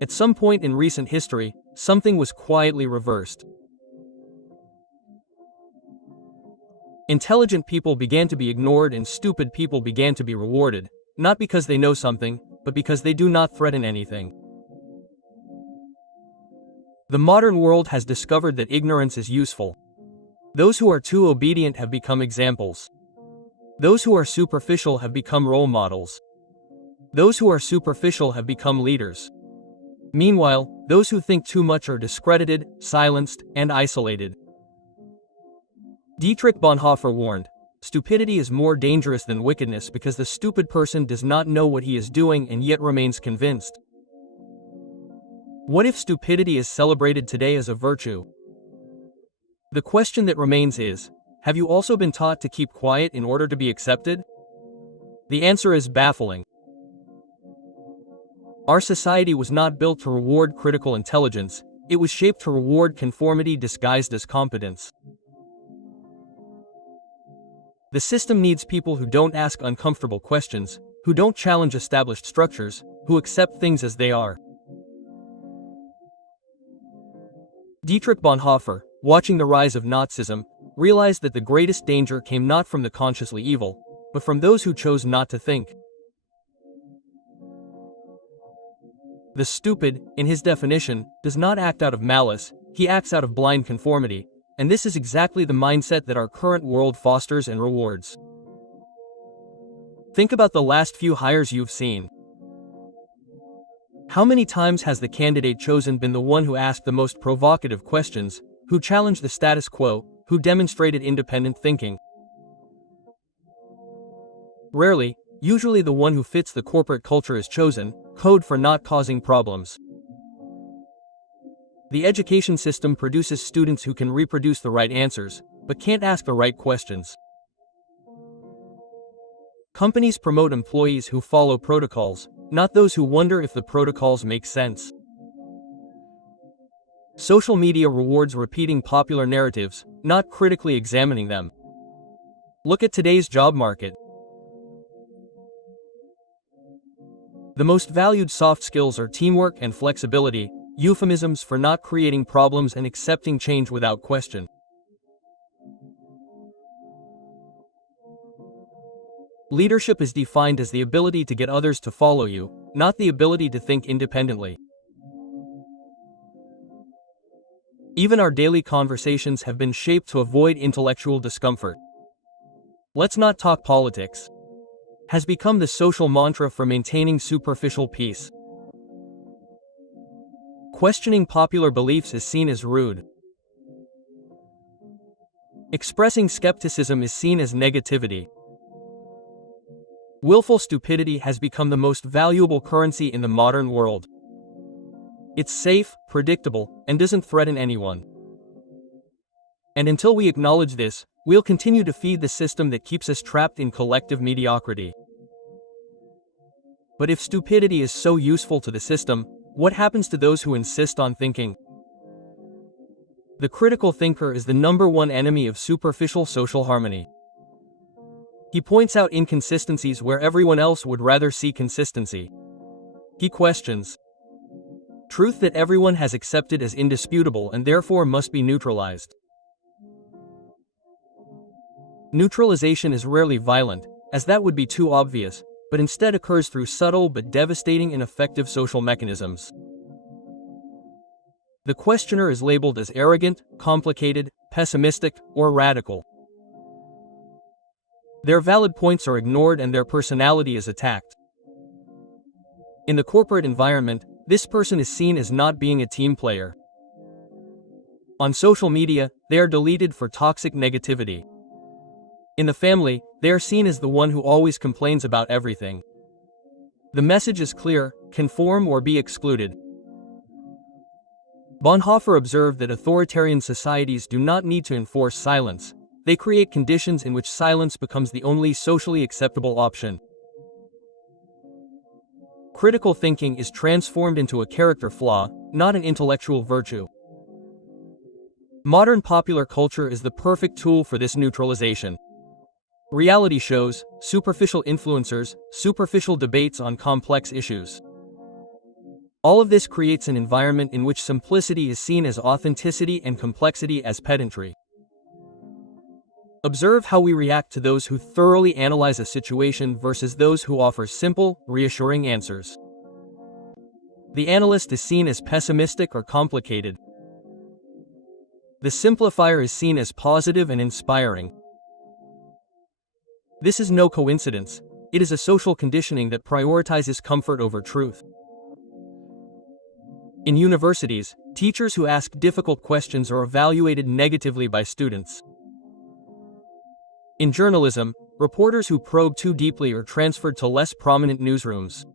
At some point in recent history, something was quietly reversed. Intelligent people began to be ignored and stupid people began to be rewarded, not because they know something, but because they do not threaten anything. The modern world has discovered that ignorance is useful. Those who are too obedient have become examples. Those who are superficial have become role models. Those who are superficial have become leaders. Meanwhile, those who think too much are discredited, silenced, and isolated. Dietrich Bonhoeffer warned, "Stupidity is more dangerous than wickedness because the stupid person does not know what he is doing and yet remains convinced." What if stupidity is celebrated today as a virtue? The question that remains is, have you also been taught to keep quiet in order to be accepted? The answer is baffling. Our society was not built to reward critical intelligence, it was shaped to reward conformity disguised as competence. The system needs people who don't ask uncomfortable questions, who don't challenge established structures, who accept things as they are. Dietrich Bonhoeffer, watching the rise of Nazism, realized that the greatest danger came not from the consciously evil, but from those who chose not to think. The stupid, in his definition, does not act out of malice, he acts out of blind conformity, and this is exactly the mindset that our current world fosters and rewards. Think about the last few hires you've seen. How many times has the candidate chosen been the one who asked the most provocative questions, who challenged the status quo, who demonstrated independent thinking? Rarely, usually the one who fits the corporate culture is chosen, code for not causing problems. The education system produces students who can reproduce the right answers, but can't ask the right questions. Companies promote employees who follow protocols, not those who wonder if the protocols make sense. Social media rewards repeating popular narratives, not critically examining them. Look at today's job market. The most valued soft skills are teamwork and flexibility, euphemisms for not creating problems and accepting change without question. Leadership is defined as the ability to get others to follow you, not the ability to think independently. Even our daily conversations have been shaped to avoid intellectual discomfort. "Let's not talk politics" has become the social mantra for maintaining superficial peace. Questioning popular beliefs is seen as rude. Expressing skepticism is seen as negativity. Willful stupidity has become the most valuable currency in the modern world. It's safe, predictable, and doesn't threaten anyone. And until we acknowledge this, we'll continue to feed the system that keeps us trapped in collective mediocrity. But if stupidity is so useful to the system, what happens to those who insist on thinking? The critical thinker is the #1 enemy of superficial social harmony. He points out inconsistencies where everyone else would rather see consistency. He questions truth that everyone has accepted as indisputable and therefore must be neutralized. Neutralization is rarely violent, as that would be too obvious, but instead occurs through subtle but devastating and effective social mechanisms. The questioner is labeled as arrogant, complicated, pessimistic, or radical. Their valid points are ignored and their personality is attacked. In the corporate environment, this person is seen as not being a team player. On social media, they are deleted for toxic negativity. In the family, they are seen as the one who always complains about everything. The message is clear: conform or be excluded. Bonhoeffer observed that authoritarian societies do not need to enforce silence. They create conditions in which silence becomes the only socially acceptable option. Critical thinking is transformed into a character flaw, not an intellectual virtue. Modern popular culture is the perfect tool for this neutralization. Reality shows, superficial influencers, superficial debates on complex issues. All of this creates an environment in which simplicity is seen as authenticity and complexity as pedantry. Observe how we react to those who thoroughly analyze a situation versus those who offer simple, reassuring answers. The analyst is seen as pessimistic or complicated. The simplifier is seen as positive and inspiring. This is no coincidence. It is a social conditioning that prioritizes comfort over truth. In universities, teachers who ask difficult questions are evaluated negatively by students. In journalism, reporters who probe too deeply are transferred to less prominent newsrooms.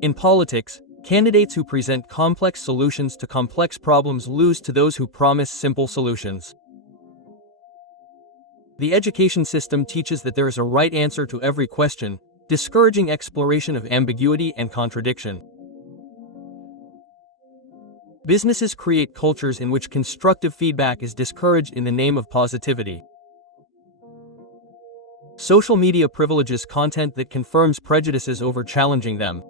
In politics, candidates who present complex solutions to complex problems lose to those who promise simple solutions. The education system teaches that there is a right answer to every question, discouraging exploration of ambiguity and contradiction. Businesses create cultures in which constructive feedback is discouraged in the name of positivity. Social media privileges content that confirms prejudices over challenging them.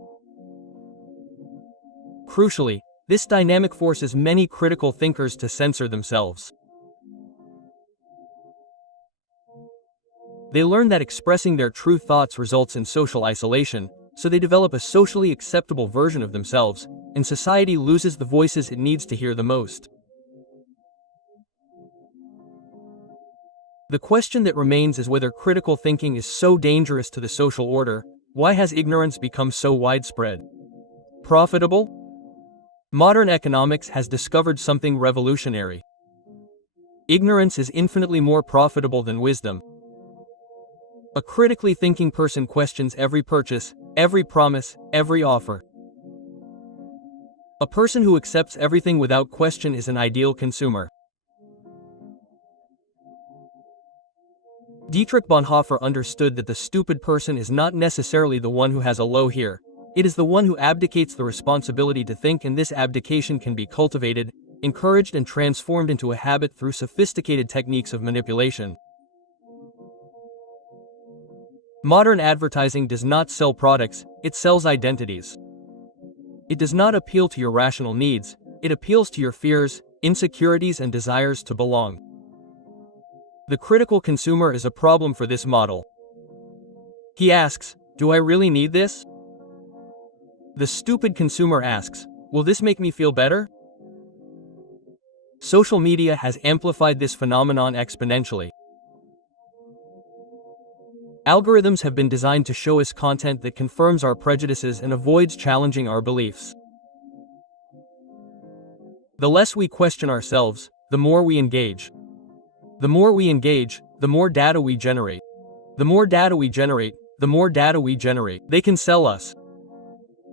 Crucially, this dynamic forces many critical thinkers to censor themselves. They learn that expressing their true thoughts results in social isolation, so they develop a socially acceptable version of themselves, and society loses the voices it needs to hear the most. The question that remains is whether critical thinking is so dangerous to the social order. Why has ignorance become so widespread? Profitable? Modern economics has discovered something revolutionary. Ignorance is infinitely more profitable than wisdom. A critically thinking person questions every purchase, every promise, every offer. A person who accepts everything without question is an ideal consumer. Dietrich Bonhoeffer understood that the stupid person is not necessarily the one who has a low here. It is the one who abdicates the responsibility to think, and this abdication can be cultivated, encouraged, and transformed into a habit through sophisticated techniques of manipulation. Modern advertising does not sell products, it sells identities. It does not appeal to your rational needs, it appeals to your fears, insecurities, and desires to belong. The critical consumer is a problem for this model. He asks, "Do I really need this?" The stupid consumer asks, "Will this make me feel better?" Social media has amplified this phenomenon exponentially. Algorithms have been designed to show us content that confirms our prejudices and avoids challenging our beliefs. The less we question ourselves, the more we engage. The more we engage, the more data we generate. The more data we generate, the more data we generate. They can sell us.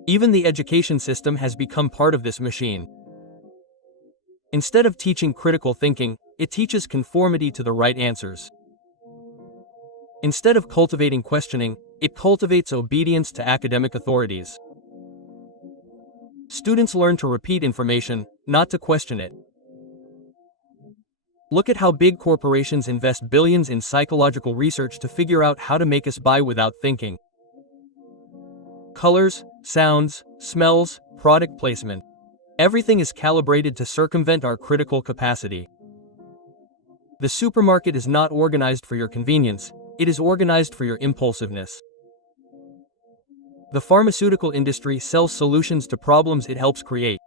Even the education system has become part of this machine. Instead of teaching critical thinking, it teaches conformity to the right answers. Instead of cultivating questioning, it cultivates obedience to academic authorities. Students learn to repeat information, not to question it. Look at how big corporations invest billions in psychological research to figure out how to make us buy without thinking. Colors, sounds, smells, product placement. Everything is calibrated to circumvent our critical capacity. The supermarket is not organized for your convenience, it is organized for your impulsiveness. The pharmaceutical industry sells solutions to problems it helps create.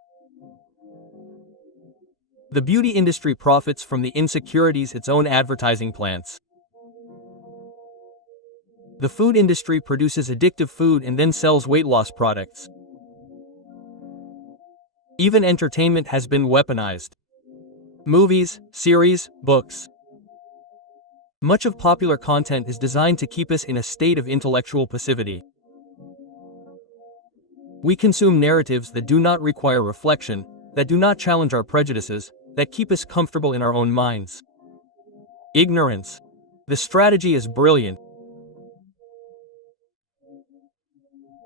The beauty industry profits from the insecurities its own advertising plants. The food industry produces addictive food and then sells weight loss products. Even entertainment has been weaponized. Movies, series, books. Much of popular content is designed to keep us in a state of intellectual passivity. We consume narratives that do not require reflection, that do not challenge our prejudices, that keep us comfortable in our own minds. Ignorance. The strategy is brilliant.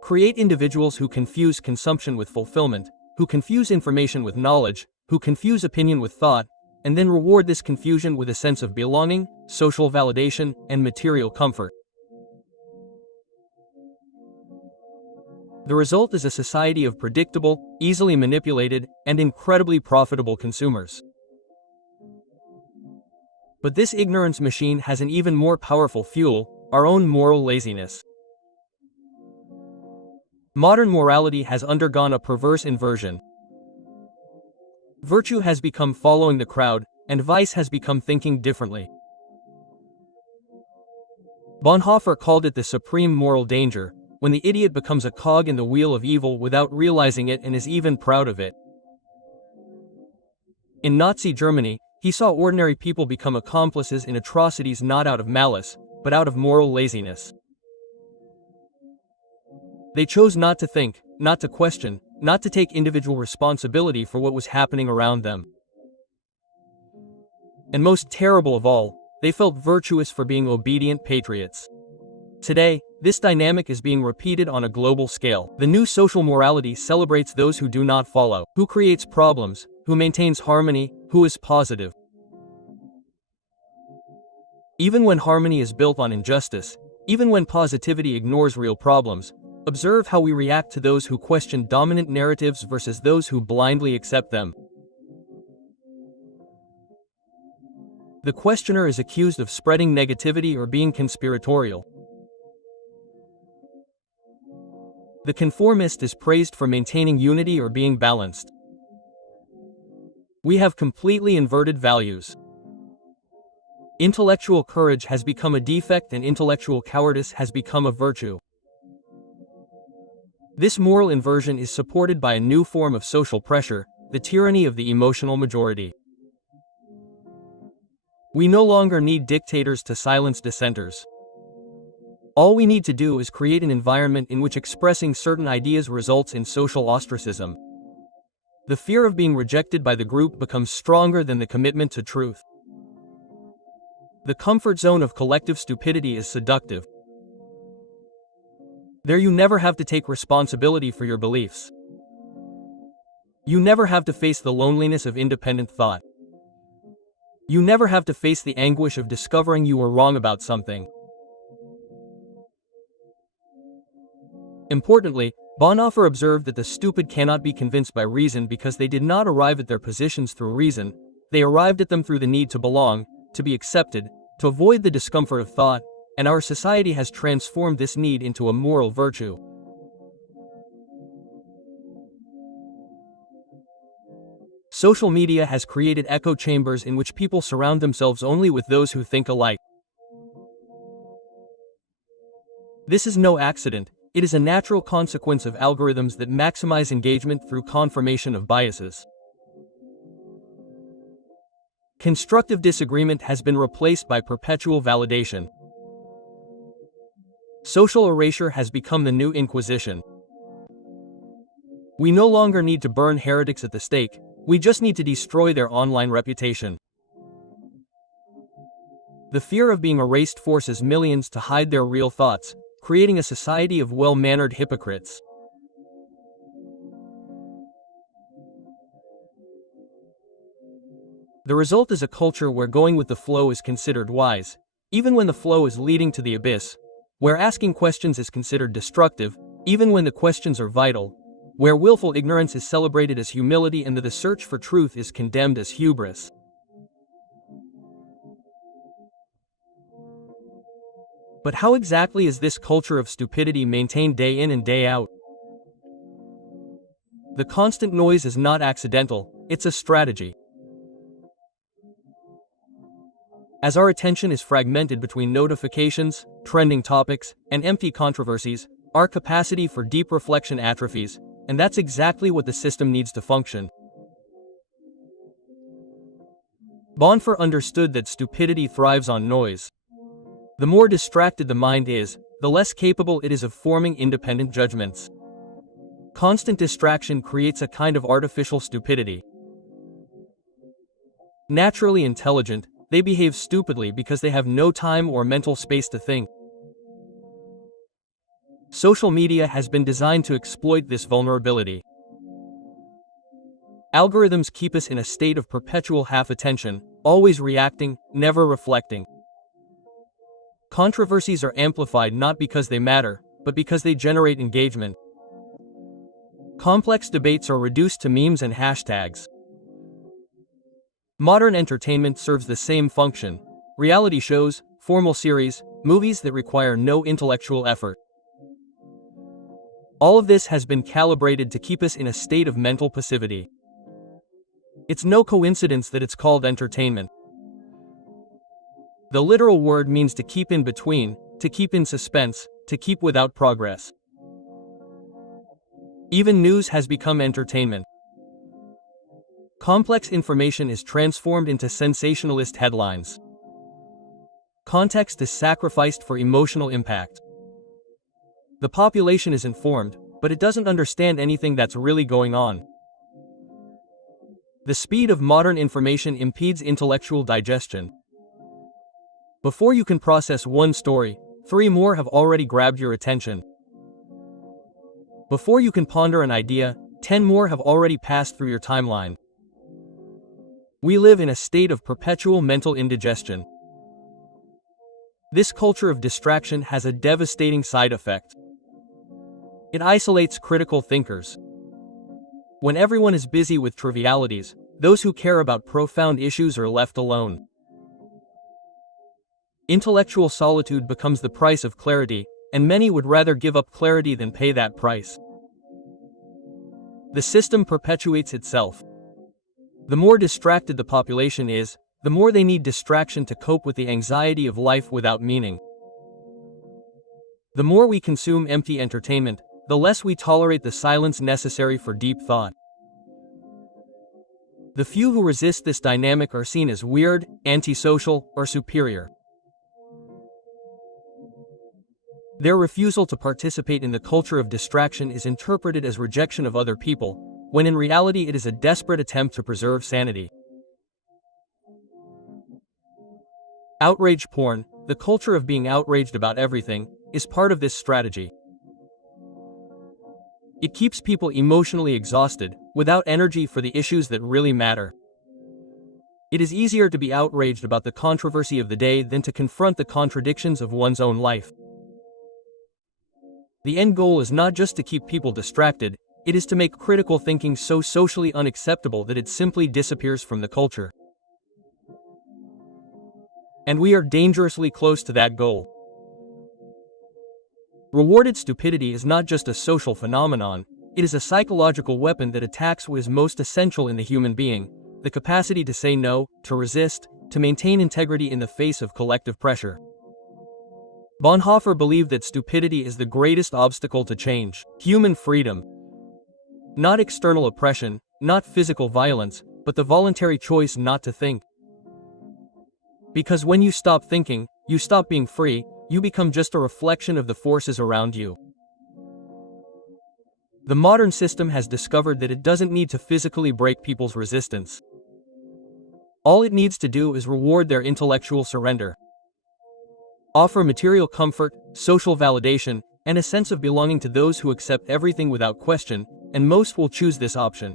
Create individuals who confuse consumption with fulfillment, who confuse information with knowledge, who confuse opinion with thought, and then reward this confusion with a sense of belonging, social validation, and material comfort. The result is a society of predictable, easily manipulated, and incredibly profitable consumers. But this ignorance machine has an even more powerful fuel: our own moral laziness. Modern morality has undergone a perverse inversion. Virtue has become following the crowd, and vice has become thinking differently. Bonhoeffer called it the supreme moral danger, when the idiot becomes a cog in the wheel of evil without realizing it and is even proud of it. In Nazi Germany, he saw ordinary people become accomplices in atrocities not out of malice, but out of moral laziness. They chose not to think, not to question, not to take individual responsibility for what was happening around them. And most terrible of all, they felt virtuous for being obedient patriots. Today, this dynamic is being repeated on a global scale. The new social morality celebrates those who do not follow, who creates problems, who maintains harmony, who is positive. Even when harmony is built on injustice, even when positivity ignores real problems, observe how we react to those who question dominant narratives versus those who blindly accept them. The questioner is accused of spreading negativity or being conspiratorial. The conformist is praised for maintaining unity or being balanced. We have completely inverted values. Intellectual courage has become a defect and intellectual cowardice has become a virtue. This moral inversion is supported by a new form of social pressure, the tyranny of the emotional majority. We no longer need dictators to silence dissenters. All we need to do is create an environment in which expressing certain ideas results in social ostracism. The fear of being rejected by the group becomes stronger than the commitment to truth. The comfort zone of collective stupidity is seductive. There you never have to take responsibility for your beliefs. You never have to face the loneliness of independent thought. You never have to face the anguish of discovering you were wrong about something. Importantly, Bonhoeffer observed that the stupid cannot be convinced by reason because they did not arrive at their positions through reason, they arrived at them through the need to belong, to be accepted, to avoid the discomfort of thought, and our society has transformed this need into a moral virtue. Social media has created echo chambers in which people surround themselves only with those who think alike. This is no accident, it is a natural consequence of algorithms that maximize engagement through confirmation of biases. Constructive disagreement has been replaced by perpetual validation. Social erasure has become the new Inquisition. We no longer need to burn heretics at the stake, we just need to destroy their online reputation. The fear of being erased forces millions to hide their real thoughts, creating a society of well-mannered hypocrites. The result is a culture where going with the flow is considered wise, even when the flow is leading to the abyss, where asking questions is considered destructive, even when the questions are vital, where willful ignorance is celebrated as humility and the search for truth is condemned as hubris. But how exactly is this culture of stupidity maintained day in and day out? The constant noise is not accidental, it's a strategy. As our attention is fragmented between notifications, trending topics, and empty controversies, our capacity for deep reflection atrophies, and that's exactly what the system needs to function. Bonhoeffer understood that stupidity thrives on noise. The more distracted the mind is, the less capable it is of forming independent judgments. Constant distraction creates a kind of artificial stupidity. Naturally intelligent, they behave stupidly because they have no time or mental space to think. Social media has been designed to exploit this vulnerability. Algorithms keep us in a state of perpetual half-attention, always reacting, never reflecting. Controversies are amplified not because they matter, but because they generate engagement. Complex debates are reduced to memes and hashtags. Modern entertainment serves the same function. Reality shows, formal series, movies that require no intellectual effort. All of this has been calibrated to keep us in a state of mental passivity. It's no coincidence that it's called entertainment. The literal word means to keep in between, to keep in suspense, to keep without progress. Even news has become entertainment. Complex information is transformed into sensationalist headlines. Context is sacrificed for emotional impact. The population is informed, but it doesn't understand anything that's really going on. The speed of modern information impedes intellectual digestion. Before you can process one story, 3 more have already grabbed your attention. Before you can ponder an idea, 10 more have already passed through your timeline. We live in a state of perpetual mental indigestion. This culture of distraction has a devastating side effect. It isolates critical thinkers. When everyone is busy with trivialities, those who care about profound issues are left alone. Intellectual solitude becomes the price of clarity, and many would rather give up clarity than pay that price. The system perpetuates itself. The more distracted the population is, the more they need distraction to cope with the anxiety of life without meaning. The more we consume empty entertainment, the less we tolerate the silence necessary for deep thought. The few who resist this dynamic are seen as weird, antisocial, or superior. Their refusal to participate in the culture of distraction is interpreted as rejection of other people, when in reality it is a desperate attempt to preserve sanity. Outrage porn, the culture of being outraged about everything, is part of this strategy. It keeps people emotionally exhausted, without energy for the issues that really matter. It is easier to be outraged about the controversy of the day than to confront the contradictions of one's own life. The end goal is not just to keep people distracted, it is to make critical thinking so socially unacceptable that it simply disappears from the culture. And we are dangerously close to that goal. Rewarded stupidity is not just a social phenomenon, it is a psychological weapon that attacks what is most essential in the human being, the capacity to say no, to resist, to maintain integrity in the face of collective pressure. Bonhoeffer believed that stupidity is the greatest obstacle to change, human freedom. Not external oppression, not physical violence, but the voluntary choice not to think. Because when you stop thinking, you stop being free, you become just a reflection of the forces around you. The modern system has discovered that it doesn't need to physically break people's resistance. All it needs to do is reward their intellectual surrender. Offer material comfort, social validation, and a sense of belonging to those who accept everything without question, and most will choose this option.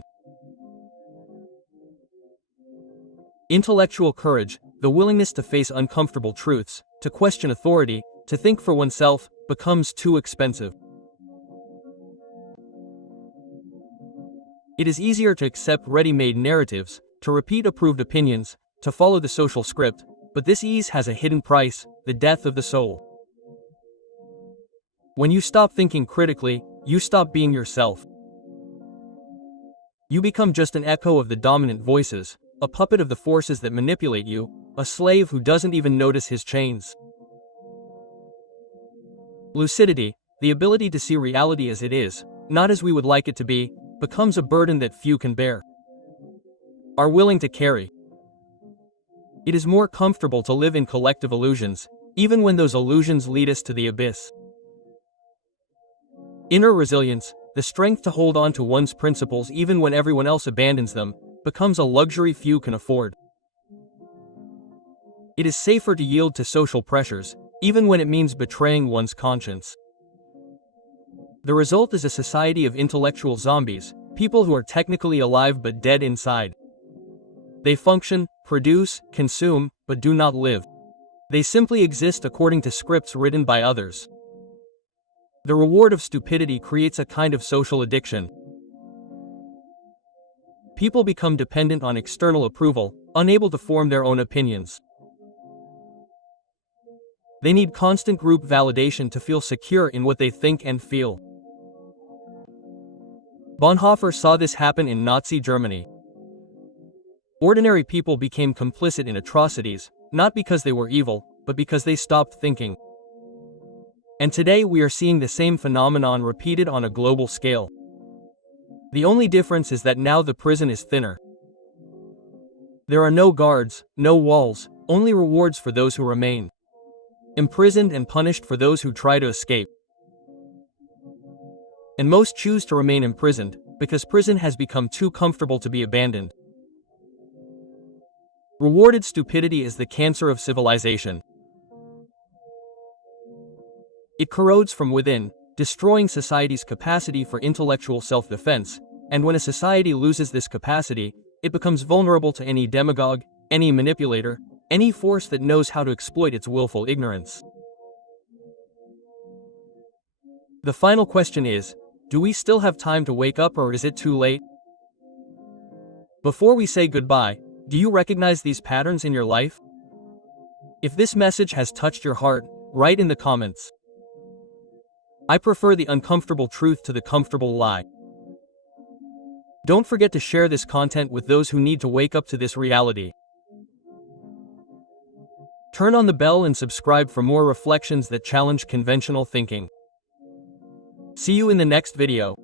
Intellectual courage, the willingness to face uncomfortable truths, to question authority, to think for oneself, becomes too expensive. It is easier to accept ready-made narratives, to repeat approved opinions, to follow the social script, but this ease has a hidden price, the death of the soul. When you stop thinking critically, you stop being yourself. You become just an echo of the dominant voices, a puppet of the forces that manipulate you, a slave who doesn't even notice his chains. Lucidity, the ability to see reality as it is, not as we would like it to be, becomes a burden that few can bear, are willing to carry. It is more comfortable to live in collective illusions, even when those illusions lead us to the abyss. Inner resilience, the strength to hold on to one's principles even when everyone else abandons them, becomes a luxury few can afford. It is safer to yield to social pressures, even when it means betraying one's conscience. The result is a society of intellectual zombies, people who are technically alive but dead inside. They function, produce, consume, but do not live. They simply exist according to scripts written by others. The reward of stupidity creates a kind of social addiction. People become dependent on external approval, unable to form their own opinions. They need constant group validation to feel secure in what they think and feel. Bonhoeffer saw this happen in Nazi Germany. Ordinary people became complicit in atrocities, not because they were evil, but because they stopped thinking. And today we are seeing the same phenomenon repeated on a global scale. The only difference is that now the prison is thinner. There are no guards, no walls, only rewards for those who remain. Imprisoned and punished for those who try to escape. And most choose to remain imprisoned, because prison has become too comfortable to be abandoned. Rewarded stupidity is the cancer of civilization. It corrodes from within, destroying society's capacity for intellectual self-defense, and when a society loses this capacity, it becomes vulnerable to any demagogue, any manipulator, any force that knows how to exploit its willful ignorance. The final question is, do we still have time to wake up, or is it too late? Before we say goodbye, do you recognize these patterns in your life? If this message has touched your heart, write in the comments. I prefer the uncomfortable truth to the comfortable lie. Don't forget to share this content with those who need to wake up to this reality. Turn on the bell and subscribe for more reflections that challenge conventional thinking. See you in the next video.